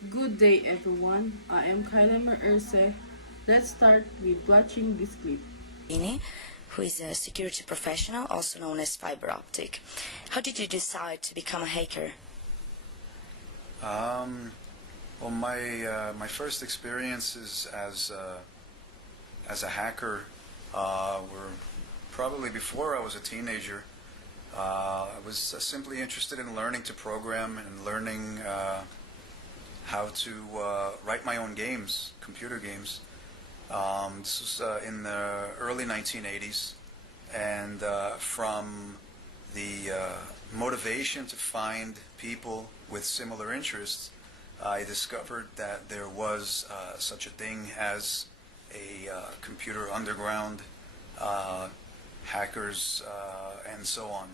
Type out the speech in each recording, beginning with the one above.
Good day, everyone. I am Kylemer Erce. Let's start with watching this clip. Abene, who is a security professional, also known as fiber optic. How did you decide to become a hacker? Um, well, my first experiences as a hacker were probably before I was a teenager. I was simply interested in learning to program and learning how to write my own games, computer games. This was in the early 1980s, and from the motivation to find people with similar interests, I discovered that there was such a thing as a computer underground, hackers, and so on.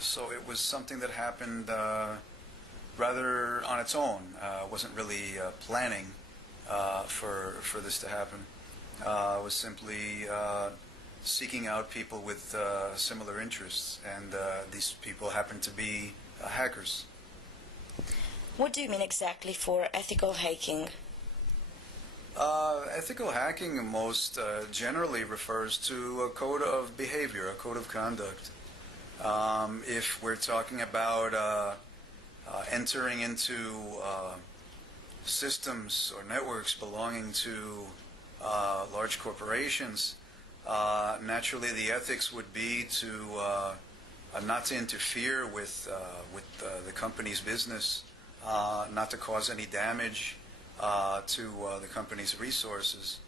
So it was something that happened rather on its own. Wasn't really planning for this to happen. I was simply seeking out people with similar interests, and these people happened to be hackers. What do you mean exactly for ethical hacking? Ethical hacking most generally refers to a code of behavior, a code of conduct. If we're talking about entering into systems or networks belonging to large corporations, naturally the ethics would be to not to interfere with the company's business, not to cause any damage to the company's resources.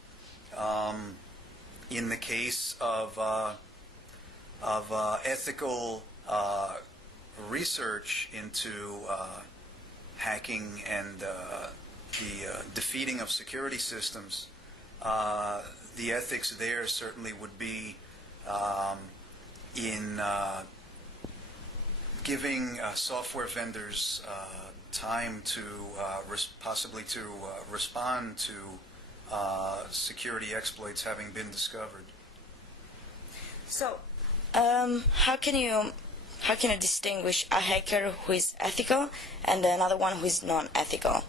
In the case of ethical research into hacking and the defeating of security systems, the ethics there certainly would be in giving software vendors time to possibly to respond to security exploits having been discovered. So, how can you distinguish a hacker who is ethical and another one who is non-ethical?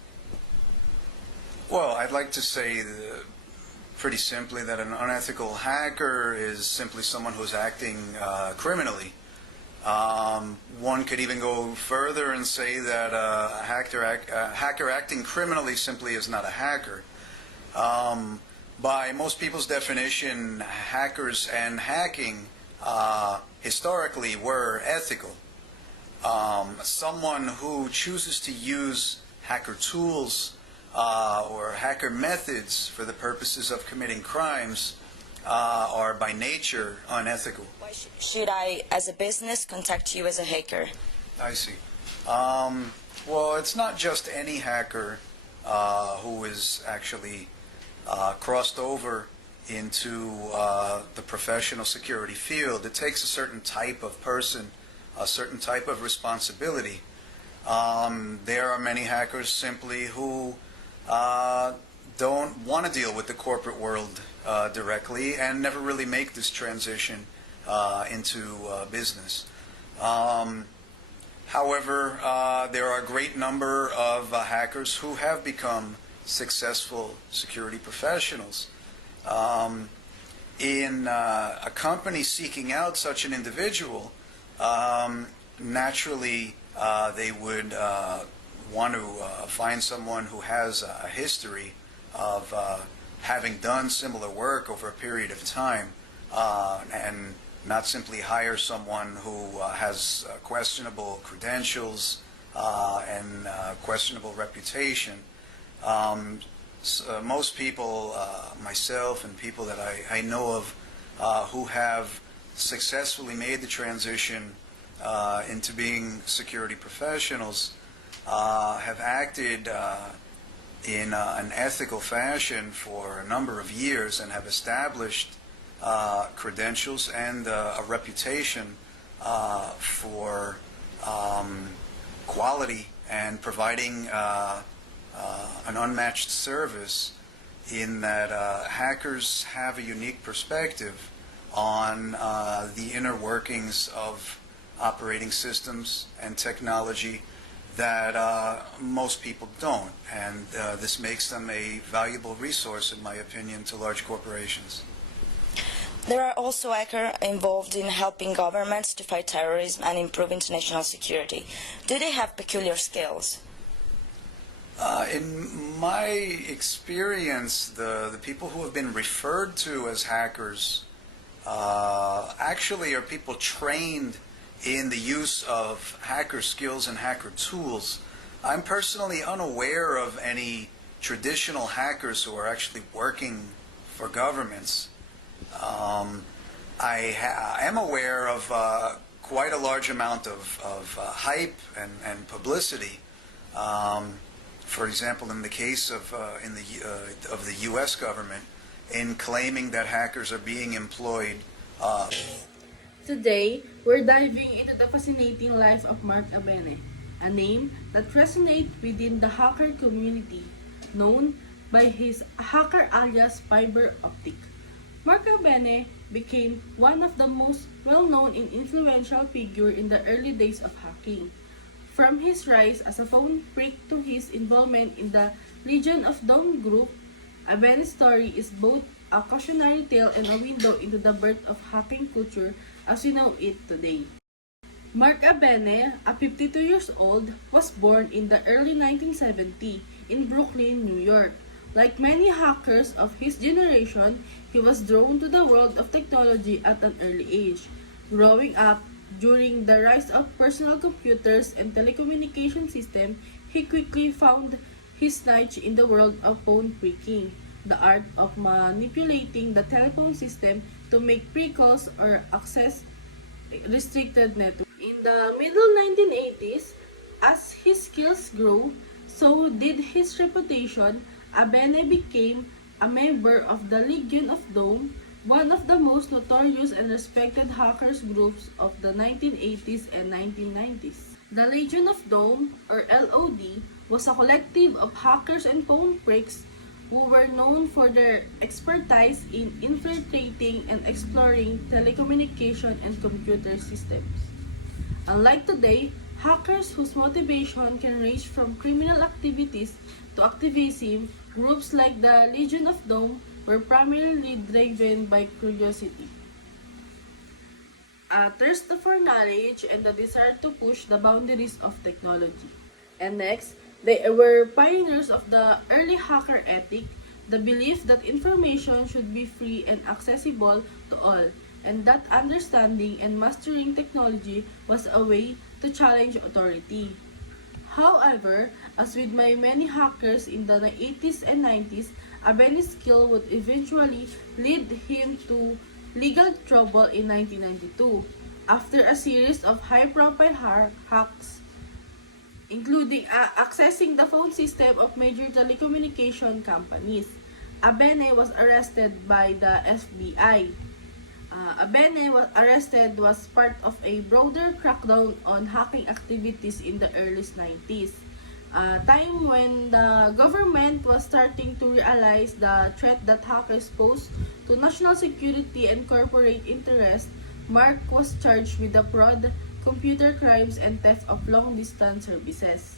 Well, I'd like to say pretty simply that an unethical hacker is simply someone who's acting criminally. One could even go further and say that a hacker acting criminally simply is not a hacker. By most people's definition, hackers and hacking historically were ethical. Someone who chooses to use hacker tools or hacker methods for the purposes of committing crimes are by nature unethical. Why should I, as a business, contact you as a hacker? I see. Well, it's not just any hacker who is actually crossed over into the professional security field. It takes a certain type of person, a certain type of responsibility. There are many hackers simply who don't want to deal with the corporate world directly and never really make this transition into business. However, there are a great number of hackers who have become successful security professionals. In a company seeking out such an individual, naturally they would want to find someone who has a history of having done similar work over a period of time, and not simply hire someone who has questionable credentials and questionable reputation. Most people, myself and people that I know of who have successfully made the transition into being security professionals have acted in an ethical fashion for a number of years and have established credentials and a reputation for quality and providing an unmatched service, in that hackers have a unique perspective on the inner workings of operating systems and technology that most people don't, and this makes them a valuable resource, in my opinion, to large corporations. There are also hackers involved in helping governments to fight terrorism and improve international security. Do they have peculiar skills? In my experience, the people who have been referred to as hackers actually are people trained in the use of hacker skills and hacker tools. I'm personally unaware of any traditional hackers who are actually working for governments. I am aware of quite a large amount of hype and publicity. For example, in the case of the U.S. government, in claiming that hackers are being employed. Today, we're diving into the fascinating life of Mark Abene, a name that resonates within the hacker community, known by his hacker alias Fiber Optic. Mark Abene became one of the most well-known and influential figures in the early days of hacking. From his rise as a phone freak to his involvement in the Legion of Dawn group, Abene's story is both a cautionary tale and a window into the birth of hacking culture as we know it today. Mark Abene, a 52 years old, was born in the early 1970s in Brooklyn, New York. Like many hackers of his generation, he was drawn to the world of technology at an early age. Growing up during the rise of personal computers and telecommunication systems, he quickly found his niche in the world of phone phreaking, the art of manipulating the telephone system to make pre-calls or access restricted networks. In the middle 1980s, as his skills grew, so did his reputation. Abene became a member of the Legion of Dawn, one of the most notorious and respected hackers groups of the 1980s and 1990s. The Legion of Dawn, or LOD, was a collective of hackers and phone freaks who were known for their expertise in infiltrating and exploring telecommunication and computer systems. Unlike today, hackers whose motivation can range from criminal activities to activism, groups like the Legion of Dawn were primarily driven by curiosity, a thirst for knowledge, and the desire to push the boundaries of technology. And next, they were pioneers of the early hacker ethic, the belief that information should be free and accessible to all, and that understanding and mastering technology was a way to challenge authority. However, as with many hackers in the 80s and 90s, Abene's skill would eventually lead him to legal trouble in 1992 after a series of high-profile hacks, including accessing the phone system of major telecommunication companies. Abene was arrested by the FBI. Abene was arrested was part of a broader crackdown on hacking activities in the early 90s, a time when the government was starting to realize the threat that hackers pose to national security and corporate interest. Mark was charged with the fraud, computer crimes, and theft of long-distance services.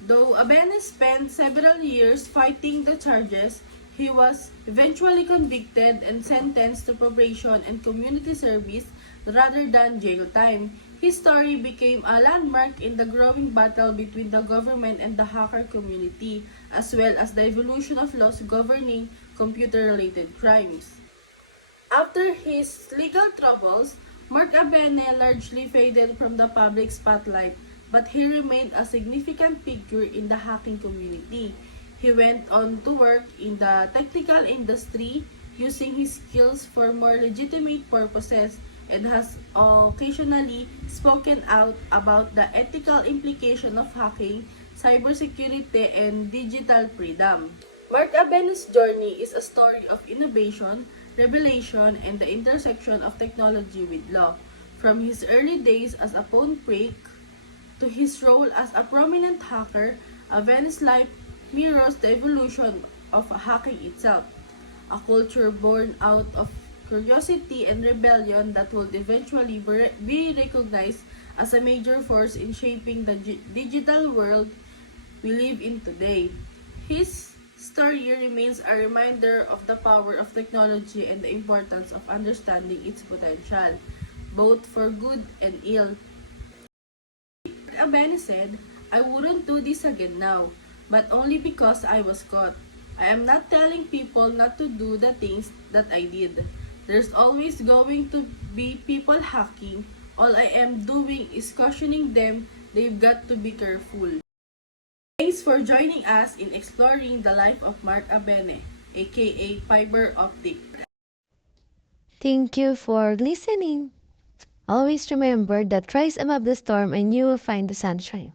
Though Abene spent several years fighting the charges, he was eventually convicted and sentenced to probation and community service rather than jail time. His story became a landmark in the growing battle between the government and the hacker community, as well as the evolution of laws governing computer-related crimes. After his legal troubles, Mark Abene largely faded from the public spotlight, but he remained a significant figure in the hacking community. He went on to work in the technical industry, using his skills for more legitimate purposes, and has occasionally spoken out about the ethical implication of hacking, cybersecurity, and digital freedom. Mark Abene's journey is a story of innovation, revelation, and the intersection of technology with law. From his early days as a phone freak to his role as a prominent hacker, Abene's life mirrors the evolution of hacking itself, a culture born out of curiosity and rebellion that would eventually be recognized as a major force in shaping the digital world we live in today. His story remains a reminder of the power of technology and the importance of understanding its potential, both for good and ill. Abene said, I wouldn't do this again now, but only because I was caught. I am not telling people not to do the things that I did. There's always going to be people hacking. All I am doing is cautioning them they've got to be careful. Thanks for joining us in exploring the life of Mark Abene, aka Fiber Optic. Thank you for listening. Always remember that rise above the storm and you will find the sunshine.